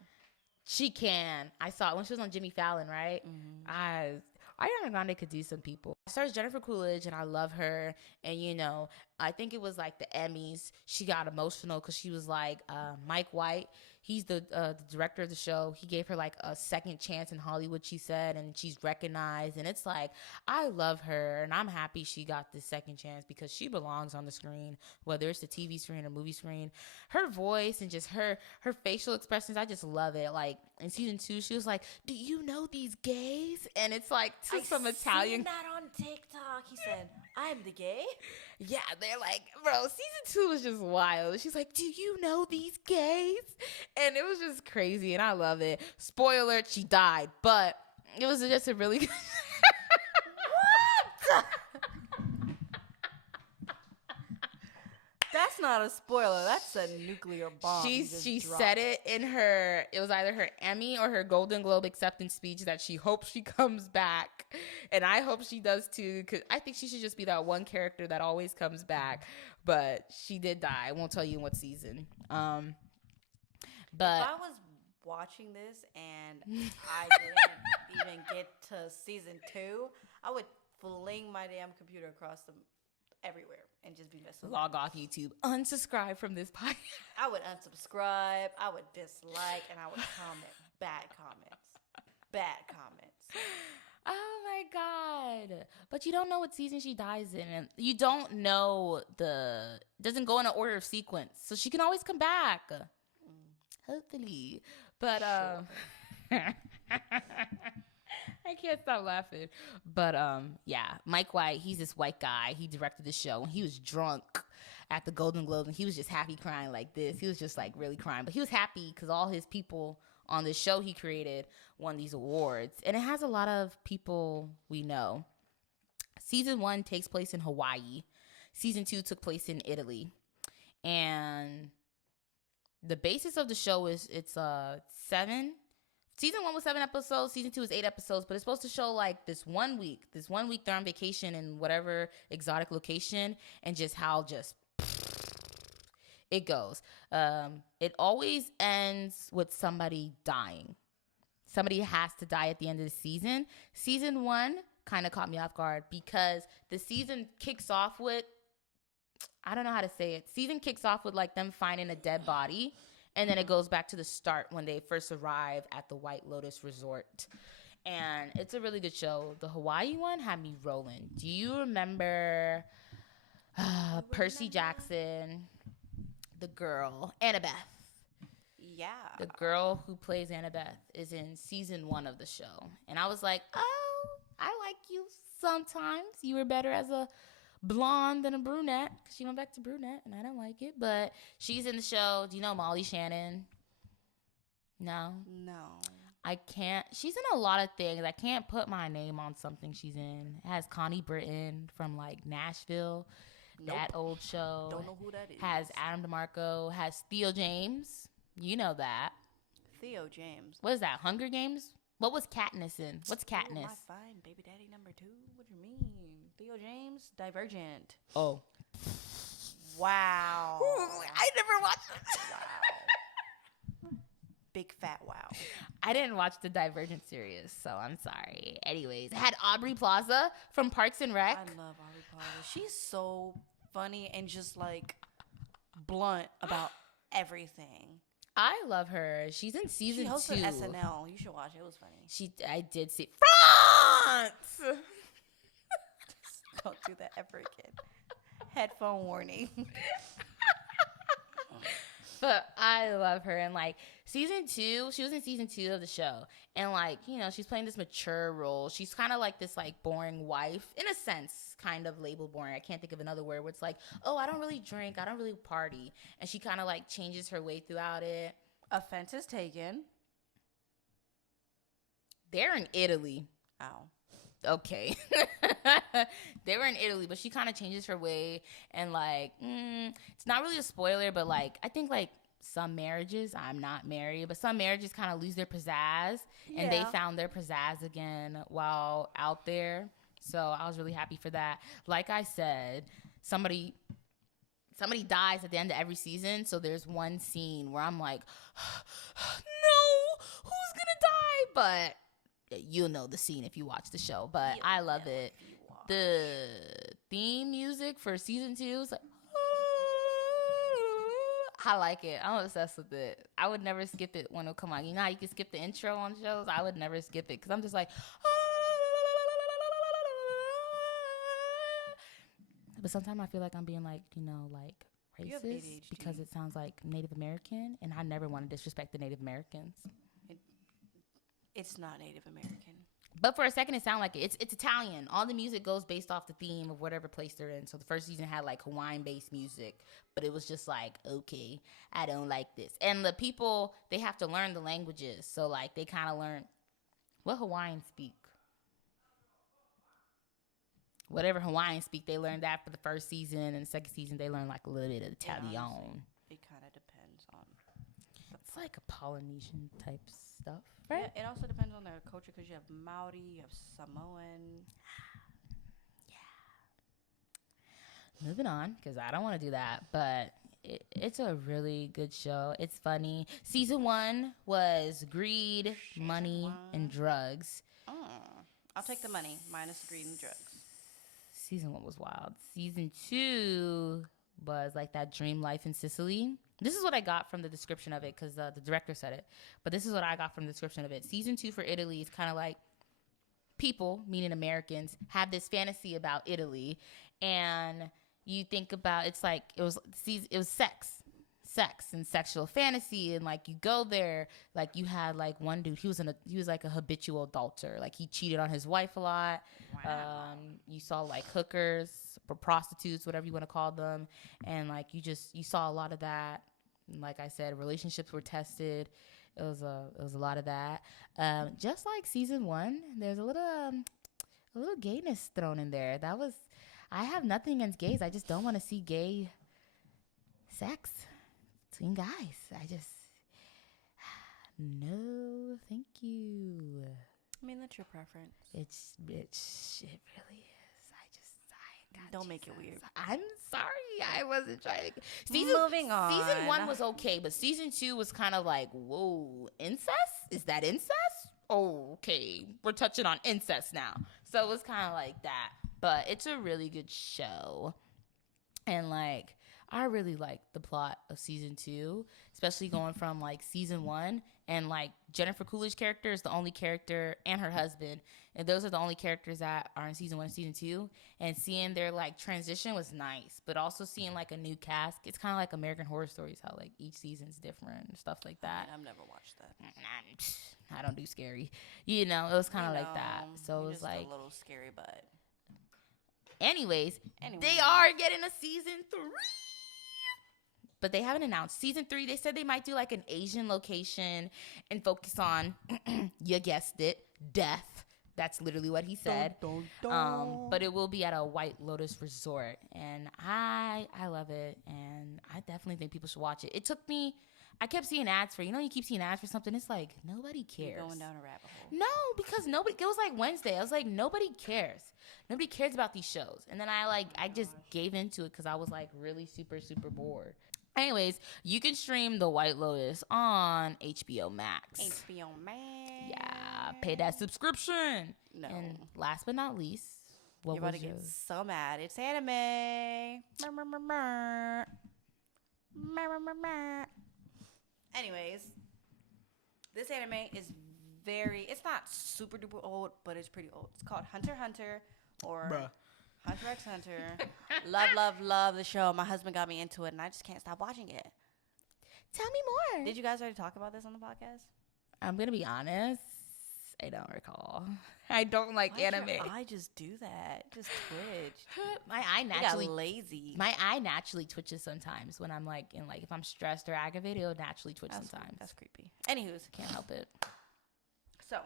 She can. I saw it when she was on Jimmy Fallon, right? Mm-hmm. Ariana Grande could do some people. I started Jennifer Coolidge, and I love her. And, you know, I think it was like the Emmys. She got emotional because she was like, Mike White, he's the director of the show. He gave her like a second chance in Hollywood, she said, and she's recognized. And it's like, I love her, and I'm happy she got this second chance because she belongs on the screen, whether it's the TV screen or movie screen. Her voice and just her facial expressions, I just love it. Like in season 2, she was like, "Do you know these gays?" And it's like some Italian. I seen that on TikTok. He said, "I'm the gay." Yeah, they're like, bro, season 2 was just wild. She's like, "Do you know these gays?" And it was just crazy, and I love it. Spoiler, she died, but it was just a really good. What? That's not a spoiler. That's a nuclear bomb. She said it in her, it was either her Emmy or her Golden Globe acceptance speech that she hopes she comes back. And I hope she does too, because I think she should just be that one character that always comes back. But she did die. I won't tell you in what season. But if I was watching this and I didn't even get to season 2, I would fling my damn computer across everywhere and just be messing. Log off YouTube. Unsubscribe from this podcast. I would unsubscribe. I would dislike, and I would comment bad comments. Bad comments. Oh my God. But you don't know what season she dies in. And you don't know doesn't go in an order of sequence. So she can always come back. Hopefully. But I can't stop laughing. But yeah, Mike White, he's this white guy. He directed the show, and he was drunk at the Golden Globes, and he was just happy crying like this. He was just like really crying, but he was happy because all his people on the show he created won these awards, and it has a lot of people we know. Season 1 takes place in Hawaii. Season 2 took place in Italy, and the basis of the show is it's 7. Season 1 was 7 episodes. Season 2 is 8 episodes, but it's supposed to show like this one week they're on vacation in whatever exotic location, and just how just it goes. It always ends with somebody dying. Somebody has to die at the end of the season. Season 1 kind of caught me off guard because the season kicks off with, I don't know how to say it. Season kicks off with like them finding a dead body. And then it goes back to the start when they first arrive at the White Lotus Resort. And it's a really good show. The Hawaii one had me rolling. Do you remember Percy Jackson, the girl, Annabeth? Yeah. The girl who plays Annabeth is in season 1 of the show. And I was like, oh, I like you sometimes. You were better as a blonde than a brunette, because she went back to brunette and I don't like it. But she's in the show. Do you know Molly Shannon? No. I can't. She's in a lot of things. I can't put my name on something she's in. It has Connie Britton from like Nashville. Nope. That old show. Don't know who that is. Has Adam DeMarco. Has Theo James. You know that. Theo James. What is that? Hunger Games? What was Katniss in? What's Katniss? Oh, my fine baby daddy number 2. What do you mean? Theo James? Divergent. Oh. Wow. Ooh, I never watched it. Wow. Big fat wow. I didn't watch the Divergent series, so I'm sorry. Anyways, it had Aubrey Plaza from Parks and Rec. I love Aubrey Plaza. She's so funny and just like blunt about everything. I love her. She's in season 2. She hosted SNL. You should watch it. It was funny. I did see France. Don't do that ever again. Headphone warning. But I love her. And like season 2, she was in season 2 of the show. And like, you know, she's playing this mature role. She's kind of like this like boring wife in a sense, kind of labeled boring. I can't think of another word where it's like, oh, I don't really drink. I don't really party. And she kind of like changes her way throughout it. Offense is taken. They're in Italy. Ow. Okay. They were in Italy, but she kind of changes her way. And like, it's not really a spoiler, but like, I think like some marriages, I'm not married, but some marriages kind of lose their pizzazz. Yeah. And they found their pizzazz again while out there. So I was really happy for that. Like I said, somebody dies at the end of every season. So there's one scene where I'm like, no, who's gonna die? But you'll know the scene if you watch the show. But I love it. The theme music for season 2 is like, I like it. I'm obsessed with it. I would never skip it when it come on. You know how you can skip the intro on shows? I would never skip it because I'm just like, but sometimes I feel like I'm being like, you know, like racist because it sounds like Native American, and I never want to disrespect the Native Americans. It's not Native American. But for a second, it sounded like it. It's Italian. All the music goes based off the theme of whatever place they're in. So the first season had like Hawaiian-based music, but it was just like, okay, I don't like this. And the people, they have to learn the languages. So like they kind of learn what Hawaiians speak. Whatever Hawaiians speak, they learned that for the first season, and the second season they learned like a little bit of Italian. It kind of depends on. It's like a Polynesian type stuff, right? Yeah, it also depends on their culture because you have Maori, you have Samoan. Yeah. Moving on, because I don't want to do that, but it's a really good show. It's funny. Season 1 was greed, money, and drugs. I'll take the money minus greed and drugs. Season 1 was wild. Season 2 was like that dream life in Sicily. This is what I got from the description of it because the director said it. But this is what I got from the description of it. Season 2 for Italy is kind of like people, meaning Americans, have this fantasy about Italy. And you think about, it's like, it was sex and sexual fantasy, and like you go there, like you had like one dude, he was like a habitual adulterer, like he cheated on his wife a lot. Wow. You saw like hookers or prostitutes, whatever you want to call them, and like you saw a lot of that. And like I said, relationships were tested. It was a lot of that. Just like season 1, there's a little gayness thrown in there. I have nothing against gays. I just don't want to see gay sex between guys. No, thank you. I mean, that's your preference. It really is. Don't make it weird. I'm sorry. I wasn't trying to. Moving on. Season 1 was okay, but season 2 was kind of like, whoa, incest? Is that incest? Oh, okay. We're touching on incest now. So it was kind of like that. But it's a really good show. And like, I really like the plot of season 2, especially going from like season 1, and like Jennifer Coolidge's character is the only character, and her husband, and those are the only characters that are in season 1 and season 2. And seeing their like transition was nice, but also seeing like a new cast. It's kind of like American Horror Stories, how like each season's different and stuff like that. I've never watched that. I don't do scary, you know. It was kind of like that. So it was like a little scary, but. Anyways, they are getting a season 3. But they haven't announced season 3. They said they might do like an Asian location and focus on, you guessed it, death. That's literally what he said. But it will be at a White Lotus resort. And I love it. And I definitely think people should watch it. I kept seeing ads for, you keep seeing ads for something. It's like, nobody cares. You're going down a rabbit hole. No, because it was like Wednesday. I was like, nobody cares. Nobody cares about these shows. And then I just gave into it because I was like really super, super bored. Anyways, you can stream The White Lotus on HBO Max. HBO Max. Yeah, pay that subscription. No. And last but not least, you're about to get so mad. It's anime. Anyways, this anime is it's not super duper old, but it's pretty old. It's called Hunter x Hunter, or Hunter x Hunter. Love the show. My husband got me into it, and I just can't stop watching it. Tell me more. Did you guys already talk about this on the podcast? I'm going to be honest. I don't recall. I don't like anime. I just do that. Just twitch. My eye naturally got lazy. My eye naturally twitches sometimes when I'm like in like if I'm stressed or aggravated, it'll naturally twitch sometimes. That's creepy. Anywho's, can't help it. So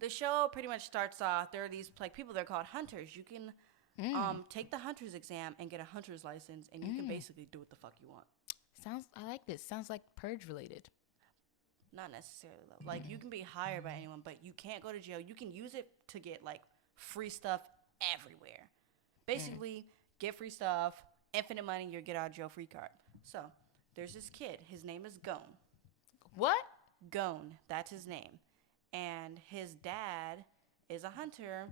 the show pretty much starts off. There are these like people. They're called hunters. You can take the hunter's exam and get a hunter's license, and you can basically do what the fuck you want. I like this. Sounds like purge related. Not necessarily though. Like you can be hired by anyone, but you can't go to jail. You can use it to get like free stuff everywhere. Basically, get free stuff, infinite money, you'll get out of jail free card. So there's this kid. His name is Gon. What? Gon. That's his name. And his dad is a hunter,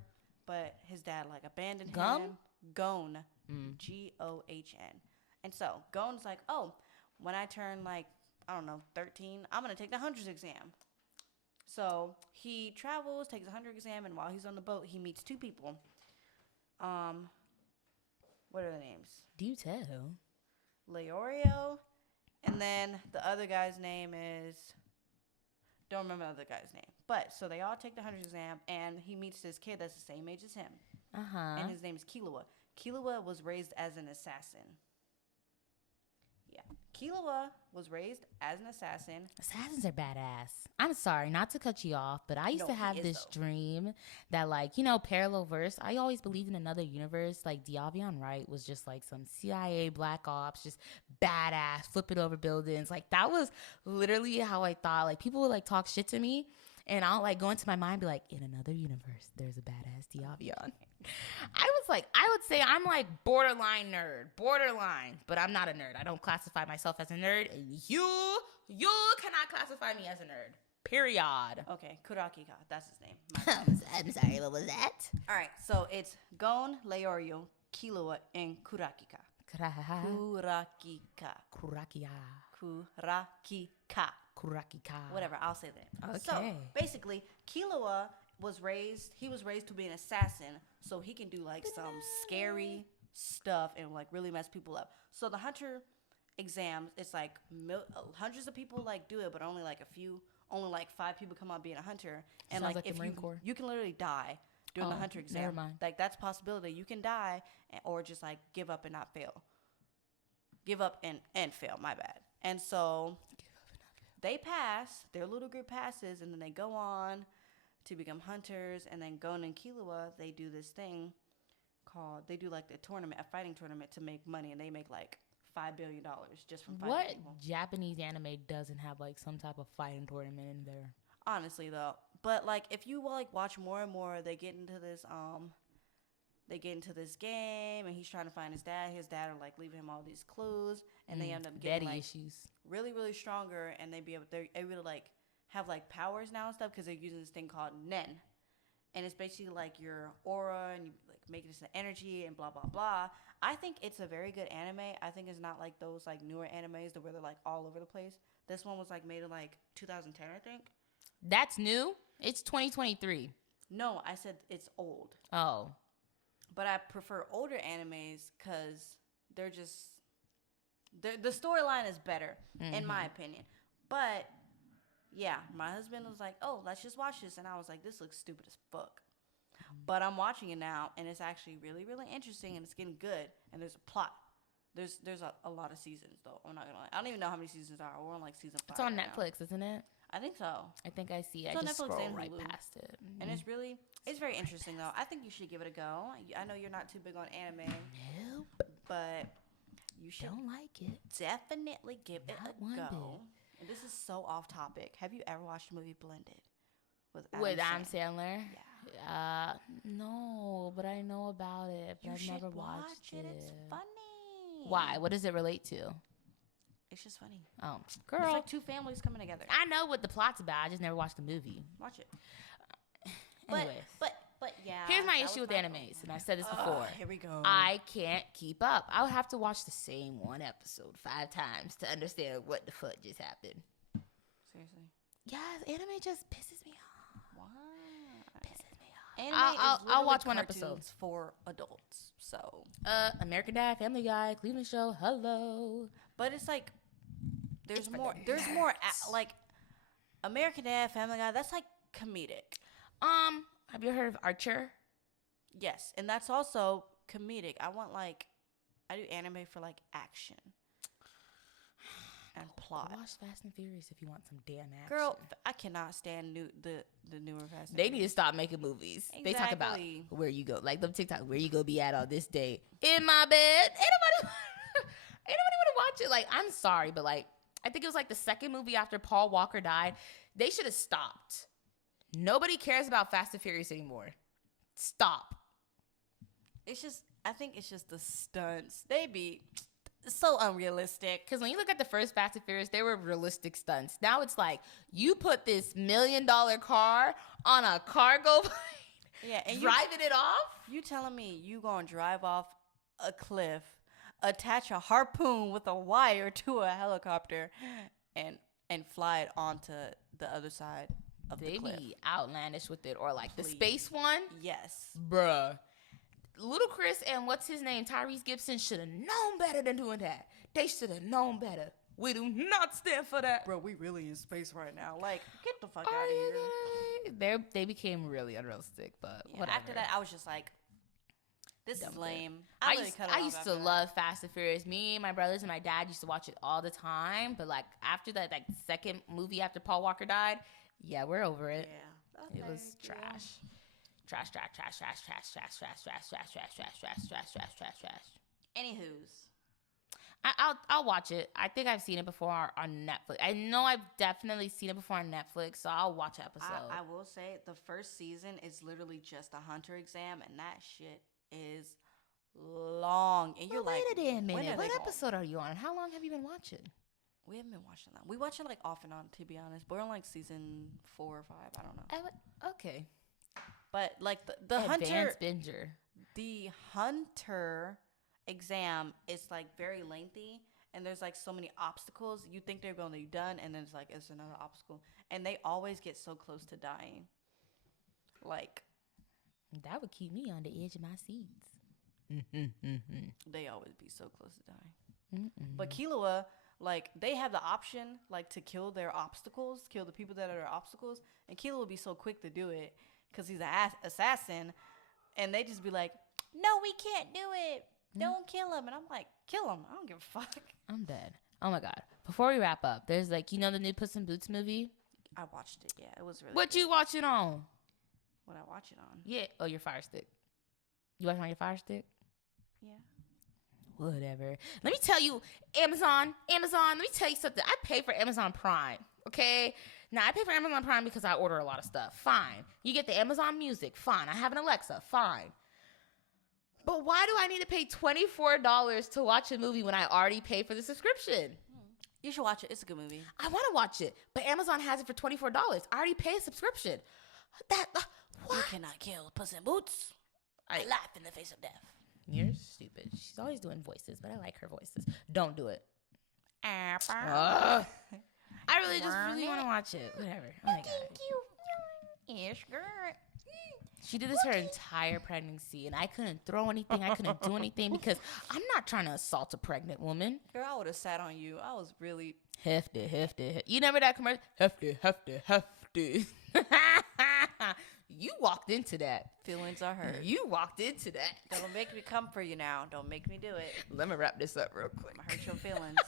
but his dad like abandoned him. Gon. Gohn. And so Gon's like, oh, when I turn like, I don't know, 13, I'm going to take the hunter's exam. So he travels, takes a hunter exam, and while he's on the boat, he meets two people. What are the names? Do tell. Leorio, and then the other guy's name is, don't remember the other guy's name. But, so they all take the hunter's exam, and he meets this kid that's the same age as him. And his name is Killua. Killua was raised as an assassin. Killua was raised as an assassin. Assassins are badass. I'm sorry, not to cut you off, but I used to have this dream that, like, you know, parallel verse. I always believed in another universe. Like, Diavion Wright was just, like, some CIA black ops, just badass, flipping over buildings. Like, that was literally how I thought. Like, people would, like, talk shit to me, and I'll, like, go into my mind and be like, in another universe, there's a badass Diavion. I would say I'm like borderline, but I'm not a nerd. I don't classify myself as a nerd, and you cannot classify me as a nerd. Period. Okay, Kurakika, that's his name. I'm sorry, what was that? All right, so it's Gon, Leorio, Killua, and Kurakika. Kurakika. Whatever, I'll say that. Okay. So basically, Killua was raised to be an assassin, so he can do like some scary stuff and like really mess people up. So the hunter exams, it's like hundreds of people like do it, but only like 5 people come out being a hunter. And Sounds like if you can literally die during the hunter exam. Never mind. Like that's a possibility. You can die or just like give up and not fail. Give up and fail, my bad. And so they pass, their little group passes, and then they go on to become hunters. And then Gon and Killua, they do this thing called, they do like a fighting tournament to make money, and they make like $5 billion just from fighting people. What Japanese anime doesn't have like some type of fighting tournament in there? Honestly though, but like if you like watch more and more, they get into this game, and he's trying to find his dad. His dad are like leaving him all these clues, and they end up getting like issues. Really, really stronger, and they able to like have like powers now and stuff because they're using this thing called Nen, and it's basically like your aura, and you like making this energy and blah blah blah. I think it's a very good anime. I think it's not like those like newer animes where they're like all over the place. This one was like made in like 2010, I think. That's new? It's 2023. No, I said it's old. Oh. But I prefer older animes because they're just the storyline is better in my opinion. But yeah, my husband was like, "Oh, let's just watch this," and I was like, "This looks stupid as fuck." But I'm watching it now, and it's actually really, really interesting, and it's getting good. And there's a plot. There's a lot of seasons though. I'm not gonna lie. I don't even know how many seasons there are. We're on like season 5. It's on right Netflix, now. isn't it? I think so. I think I see. It's I on just Netflix scroll and right Hulu. past it. And it's very interesting though. I think you should give it a go. I know you're not too big on anime. Nope. But you should Don't like it. definitely give it Not a one go. bit. And this is so off topic. Have you ever watched the movie Blended with Adam Sandler? Yeah. No, but I know about it. But I've never watched it. It's funny. Why? What does it relate to? It's just funny. Oh, girl. It's like two families coming together. I know what the plot's about. I just never watched the movie. Watch it. Anyways. But yeah. Here's my issue with animes, and I've said this before. Here we go. I can't keep up. I would have to watch the same one episode 5 times to understand what the fuck just happened. Seriously. Yes, anime just pisses me off. Why? Pisses me off. Anime I'll watch one episode. Cartoons for adults. So. American Dad, Family Guy, Cleveland Show, hello. But it's like There's more. There's more. Like American Dad, Family Guy. That's like comedic. Have you heard of Archer? Yes, and that's also comedic. I do anime for like action and plot. Watch Fast and Furious if you want some damn action. Girl, I cannot stand the newer Fast and They need to stop making movies. Exactly. They talk about where you go, like the TikTok, where you go be at on this day in my bed. Ain't nobody want to watch it. Like, I'm sorry, but like, I think it was like the second movie after Paul Walker died. They should have stopped. Nobody cares about Fast and Furious anymore. Stop. I think it's just the stunts. They be so unrealistic. Because when you look at the first Fast and Furious, they were realistic stunts. Now it's like, you put this $1 million car on a cargo plane, and driving it off? You telling me you gonna drive off a cliff, attach a harpoon with a wire to a helicopter, and fly it onto the other side of the cliff? They be outlandish with it. Or like the space one. Yes. Bruh. Ludacris and what's his name, Tyrese Gibson, should have known better than doing that. They should have known better. We do not stand for that. Bro, we really in space right now. Like, get the fuck out of here. They became really unrealistic, but whatever. After that, I was just like, this is lame. I used to love Fast and Furious. Me and my brothers and my dad used to watch it all the time. But like after that, like second movie after Paul Walker died, yeah, we're over it. Yeah. It was trash. Trash. Anywho's. I'll watch it. I think I've seen it before on Netflix. I know I've definitely seen it before on Netflix, so I'll watch an episode. I will say the first season is literally just a hunter exam, and that shit is long. And you're like, wait a minute. What episode are you on? How long have you been watching? We haven't been watching that. We watch it like off and on, to be honest. But we're on like season 4 or 5. I don't know. Okay. But like the hunter binger. The hunter exam is like very lengthy, and there's like so many obstacles. You think they're going to be done, and then it's another obstacle, and they always get so close to dying. Like that would keep me on the edge of my seats. They always be so close to dying. But Killua, like they have the option like to kill their obstacles, kill the people that are their obstacles, and Killua would be so quick to do it because he's an assassin, and they just be like, no, we can't do it. Don't kill him. And I'm like, kill him. I don't give a fuck. I'm dead. Oh my God. Before we wrap up, there's like, you know the new Puss in Boots movie? I watched it. Yeah, it was really What good. you watch it on? What I watch it on? Yeah. Oh, your Fire Stick. You watch it on your Fire Stick? Yeah. Whatever. Let me tell you, Amazon, let me tell you something. I pay for Amazon Prime, okay? Now, I pay for Amazon Prime because I order a lot of stuff. Fine. You get the Amazon Music. Fine. I have an Alexa. Fine. But why do I need to pay $24 to watch a movie when I already pay for the subscription? You should watch it. It's a good movie. I want to watch it, but Amazon has it for $24. I already pay a subscription. What? You cannot kill Puss in Boots. I laugh in the face of death. You're stupid. She's always doing voices, but I like her voices. Don't do it. I really just really want to watch it. Whatever. Oh my God. Thank you. Yes, girl. She did this her entire pregnancy, and I couldn't throw anything. I couldn't do anything because I'm not trying to assault a pregnant woman. Girl, I would have sat on you. I was really... Hefty. You remember that commercial? Hefty. You walked into that. Feelings are hurt. You walked into that. Don't make me come for you now. Don't make me do it. Let me wrap this up real quick. I'm going to hurt your feelings.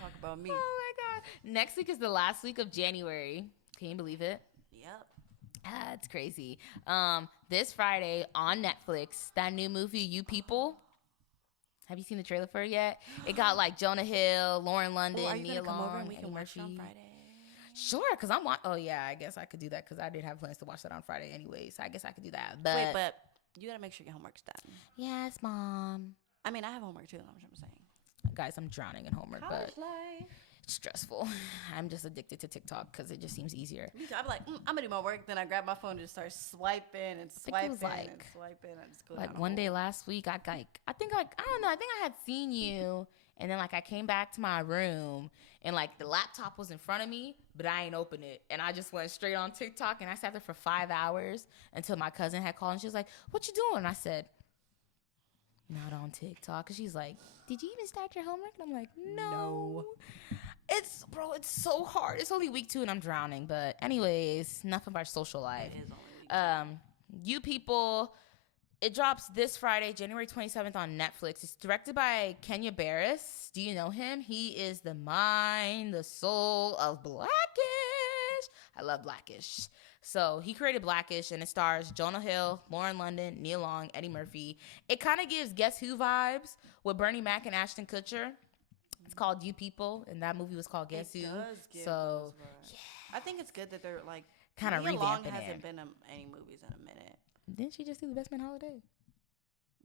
Talk about me. Oh, my God. Next week is the last week of January. Can you believe it? Yep. That's crazy. This Friday on Netflix, that new movie, You People. Have you seen the trailer for it yet? It got like Jonah Hill, Lauren London, Nia Long, and we can watch it on Friday? Sure, because oh yeah, I guess I could do that because I did have plans to watch that on Friday anyway, so I guess I could do that. But wait, but you gotta make sure your homework's done. Yes, Mom. I mean, I have homework too. That's what I'm saying. Guys, I'm drowning in homework, College but life. It's stressful. I'm just addicted to TikTok because it just seems easier. I'm like, I'm gonna do my work. Then I grab my phone and just start swiping and swiping and swiping. I just go like one day last week, I think I don't know. I think I had seen you, and then like I came back to my room, and like the laptop was in front of me, but I ain't open it, and I just went straight on TikTok, and I sat there for 5 hours until my cousin had called, and she was like, "What you doing?" And I said, not on TikTok. Cause she's like, did you even start your homework? And I'm like, no. It's so hard. It's only week 2 and I'm drowning. But anyways, enough of our social life. It is only week 2. You People, it drops this Friday, January 27th on Netflix. It's directed by Kenya Barris. Do you know him? He is the mind, the soul of Blackish. I love Blackish. So he created Blackish, and it stars Jonah Hill, Lauren London, Neil Long, Eddie Murphy. It kind of gives Guess Who vibes with Bernie Mac and Ashton Kutcher. It's called You People, and that movie was called Guess Who. So yeah. I think it's good that they're like kind of revamping Long it. Hasn't been any movies in a minute. Didn't she just do The Best Man Holiday?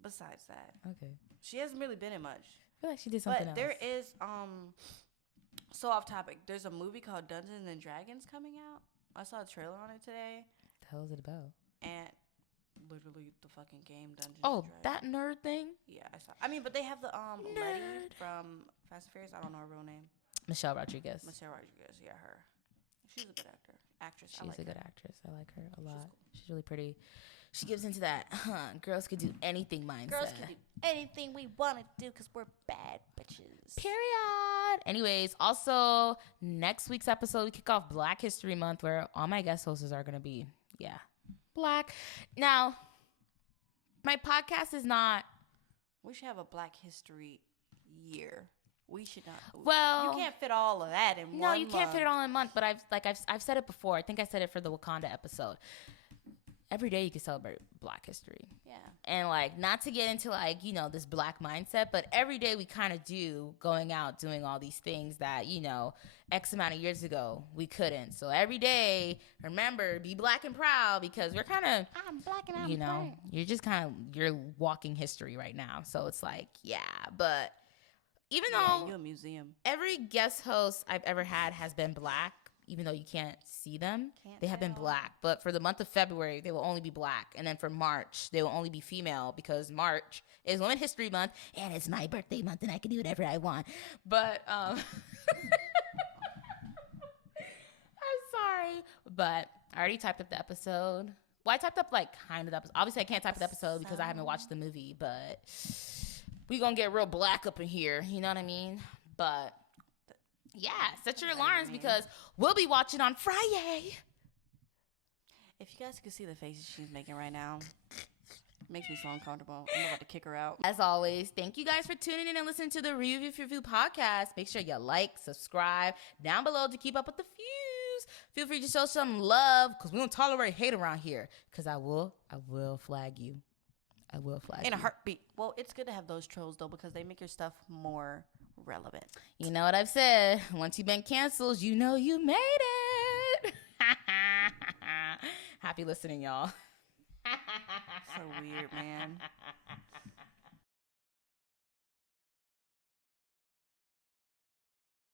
Besides that, okay, she hasn't really been in much. I feel like she did something else. But there is so off topic. There's a movie called Dungeons and Dragons coming out. I saw a trailer on it today. What the hell is it about? And literally the fucking game Dungeons. Oh, and Dragons. that nerd thing? Yeah, I saw. I mean, but they have the lady from Fast and Furious. I don't know her real name. Michelle Rodriguez. Yeah, her. She's a good actress. She's a good actress. I like her a lot. She's really pretty. She gives into that girls could do anything mindset. Girls can do anything we want to do because we're bad bitches. Period. Anyways, also next week's episode we kick off Black History Month, where all my guest hosts are gonna be Black. Now, my podcast is not. We should have a Black History year. We should not. Well, you can't fit all of that in one month. No, you can't fit it all in a month. But I've said it before. I think I said it for the Wakanda episode. Every day you can celebrate Black history. Yeah. And like, not to get into like, you know, this Black mindset, but every day we kind of do going out doing all these things that, you know, X amount of years ago we couldn't. So every day, remember, be Black and proud, because we're kind of, I'm Black and I'm you know, proud. you're just kind of, you're walking history right now. So it's like, yeah, but even though you're a museum. Every guest host I've ever had has been Black, even though you can't see them, they have been Black. But for the month of February, they will only be Black. And then for March, they will only be female, because March is Women's History Month, and it's my birthday month, and I can do whatever I want. But, I'm sorry. But I already typed up the episode. Well, I typed up, like, kind of the episode. Obviously, I can't type the episode because I haven't watched the movie, but we gonna get real Black up in here. You know what I mean? But yeah, set your alarms because we'll be watching on Friday. If you guys could see the faces she's making right now, it makes me so uncomfortable. I'm about to kick her out. As always, thank you guys for tuning in and listening to the Review podcast. Make sure you like, subscribe down below to keep up with the views. Feel free to show some love, because we don't tolerate hate around here. Because I will flag you. I will flag you. In a heartbeat. Well, it's good to have those trolls, though, because they make your stuff more relevant. You know what I've said? Once you've been canceled, you know you made it. Happy listening, y'all. So weird, man.